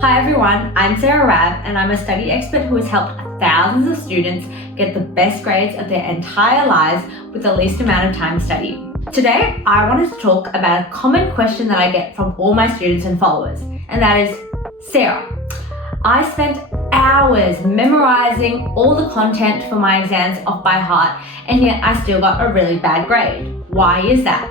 Hi everyone, I'm Sarah Rab and I'm a study expert who has helped thousands of students get the best grades of their entire lives with the least amount of time studying. Today, I wanted to talk about a common question that I get from all my students and followers, and that is, Sarah, I spent hours memorizing all the content for my exams off by heart, and yet I still got a really bad grade. Why is that?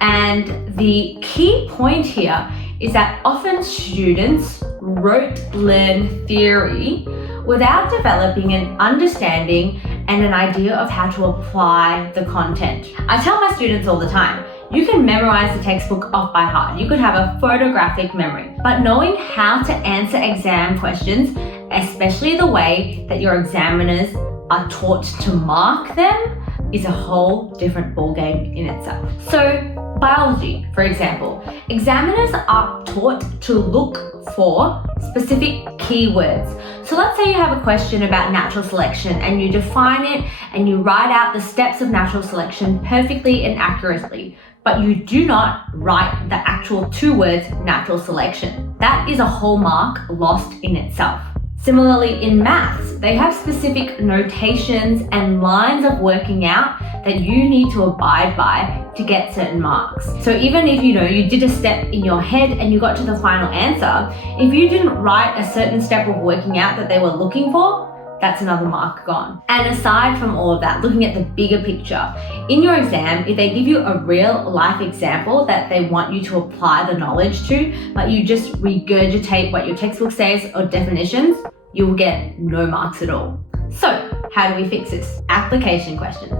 And the key point here is that often students learn theory without developing an understanding and an idea of how to apply the content. I tell my students all the time, you can memorize the textbook off by heart. You could have a photographic memory, but knowing how to answer exam questions, especially the way that your examiners are taught to mark them, is a whole different ballgame in itself. So, biology, for example, examiners are taught to look for specific keywords. So let's say you have a question about natural selection and you define it and you write out the steps of natural selection perfectly and accurately, but you do not write the actual two words natural selection. That is a hallmark lost in itself. Similarly, in maths, they have specific notations and lines of working out that you need to abide by to get certain marks. So even if you did a step in your head and you got to the final answer, if you didn't write a certain step of working out that they were looking for, that's another mark gone. And aside from all of that, looking at the bigger picture, in your exam, if they give you a real life example that they want you to apply the knowledge to, but you just regurgitate what your textbook says or definitions, you will get no marks at all. So, how do we fix this? Application questions.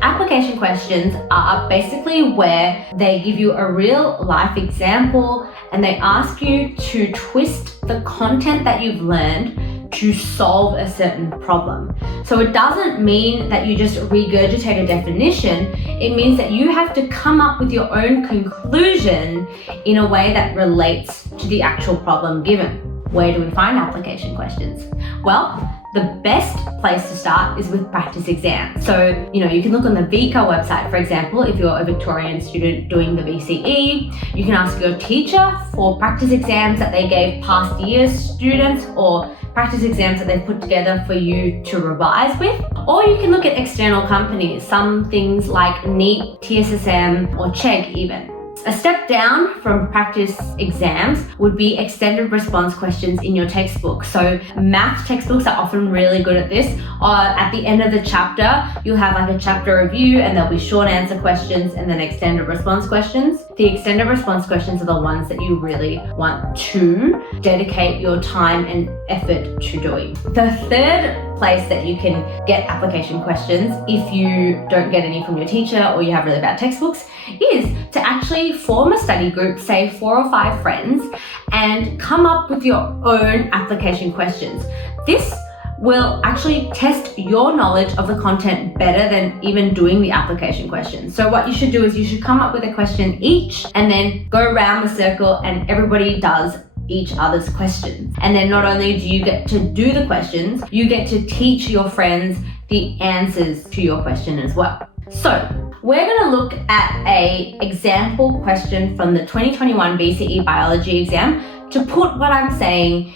Application questions are basically where they give you a real life example and they ask you to twist the content that you've learned to solve a certain problem. So it doesn't mean that you just regurgitate a definition. It means that you have to come up with your own conclusion in a way that relates to the actual problem given. Where do we find application questions? Well, the best place to start is with practice exams. So, you can look on the VICA website, for example, if you're a Victorian student doing the VCE. You can ask your teacher for practice exams that they gave past year's students or practice exams that they've put together for you to revise with. Or you can look at external companies, some things like NEET, TSSM, or CHEG even. A step down from practice exams would be extended response questions in your textbook. So math textbooks are often really good at this. At the end of the chapter, you'll have like a chapter review and there'll be short answer questions and then extended response questions. The extended response questions are the ones that you really want to dedicate your time and effort to doing. The third place that you can get application questions if you don't get any from your teacher or you have really bad textbooks is to actually form a study group, say 4 or 5 friends, and come up with your own application questions. This will actually test your knowledge of the content better than even doing the application questions. So what you should do is you should come up with a question each and then go around the circle and everybody does each other's questions. And then not only do you get to do the questions, you get to teach your friends the answers to your question as well. So we're going to look at an example question from the 2021 VCE biology exam to put what I'm saying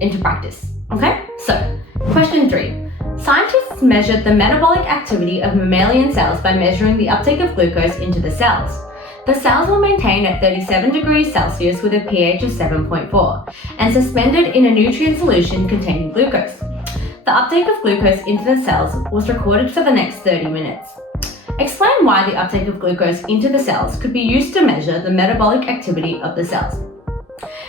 into practice. Okay, so question 3. Scientists measured the metabolic activity of mammalian cells by measuring the uptake of glucose into the cells. The cells were maintained at 37 degrees Celsius with a pH of 7.4 and suspended in a nutrient solution containing glucose. The uptake of glucose into the cells was recorded for the next 30 minutes. Explain why the uptake of glucose into the cells could be used to measure the metabolic activity of the cells.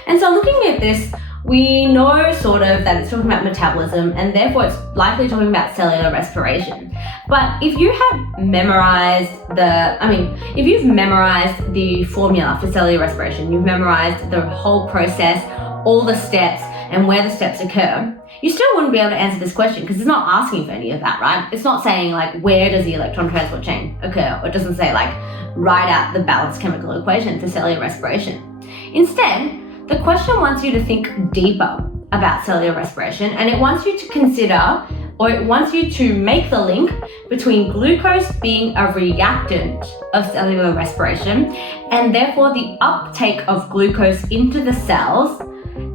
And so looking at this, we know sort of that it's talking about metabolism and therefore it's likely talking about cellular respiration. But if you have memorized if you've memorized the formula for cellular respiration, you've memorized the whole process, all the steps and where the steps occur, you still wouldn't be able to answer this question because it's not asking for any of that, right? It's not saying like, where does the electron transport chain occur? Or it doesn't say like, write out the balanced chemical equation for cellular respiration. Instead, the question wants you to think deeper about cellular respiration and it wants you to consider, or it wants you to make the link between glucose being a reactant of cellular respiration and therefore the uptake of glucose into the cells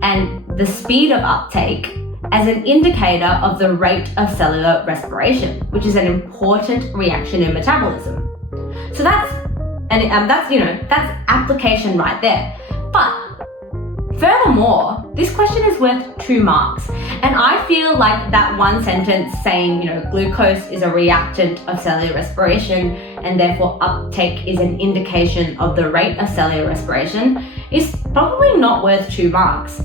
and the speed of uptake as an indicator of the rate of cellular respiration, which is an important reaction in metabolism. So that's application right there. But furthermore, this question is worth 2 marks. And I feel like that one sentence saying, glucose is a reactant of cellular respiration and therefore uptake is an indication of the rate of cellular respiration is probably not worth 2 marks.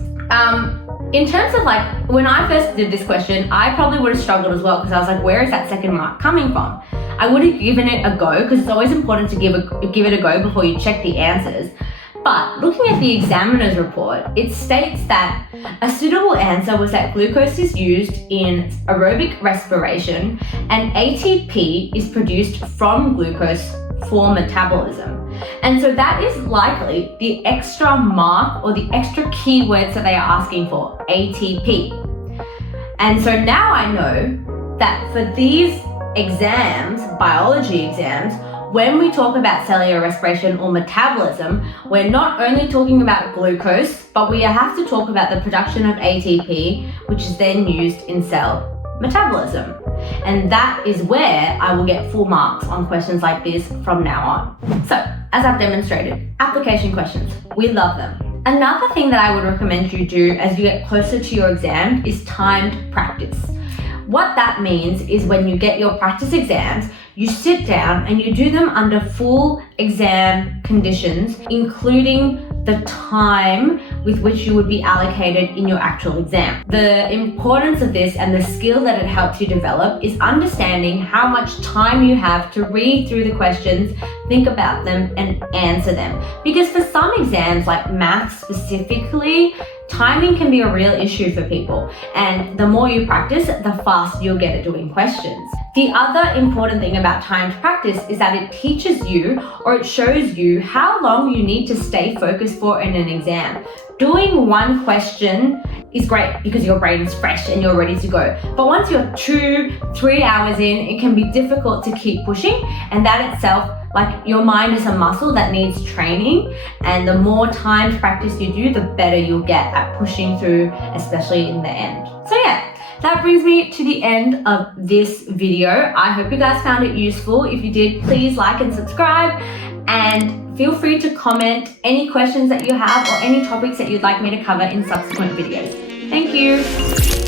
In terms of when I first did this question, I probably would have struggled as well because I was like, where is that second mark coming from? I would have given it a go because it's always important to give it a go before you check the answers. But looking at the examiner's report, it states that a suitable answer was that glucose is used in aerobic respiration and ATP is produced from glucose for metabolism. And so that is likely the extra mark or the extra keywords that they are asking for, ATP. And so now I know that for these exams, biology exams, when we talk about cellular respiration or metabolism, we're not only talking about glucose, but we have to talk about the production of ATP, which is then used in cell metabolism. And that is where I will get full marks on questions like this from now on. So, as I've demonstrated, application questions, we love them. Another thing that I would recommend you do as you get closer to your exam is timed practice. What that means is when you get your practice exams, you sit down and you do them under full exam conditions, including the time with which you would be allocated in your actual exam. The importance of this and the skill that it helps you develop is understanding how much time you have to read through the questions, think about them, and answer them. Because for some exams, like maths specifically, timing can be a real issue for people, and the more you practice, the faster you'll get at doing questions. The other important thing about timed practice is that it teaches you or it shows you how long you need to stay focused for in an exam. Doing one question is great because your brain is fresh and you're ready to go. But once you're 2-3 hours in, it can be difficult to keep pushing, and that itself, your mind is a muscle that needs training, and the more timed practice you do, the better you'll get at pushing through, especially in the end. So yeah, that brings me to the end of this video. I hope you guys found it useful. If you did, please like and subscribe, and feel free to comment any questions that you have or any topics that you'd like me to cover in subsequent videos. Thank you.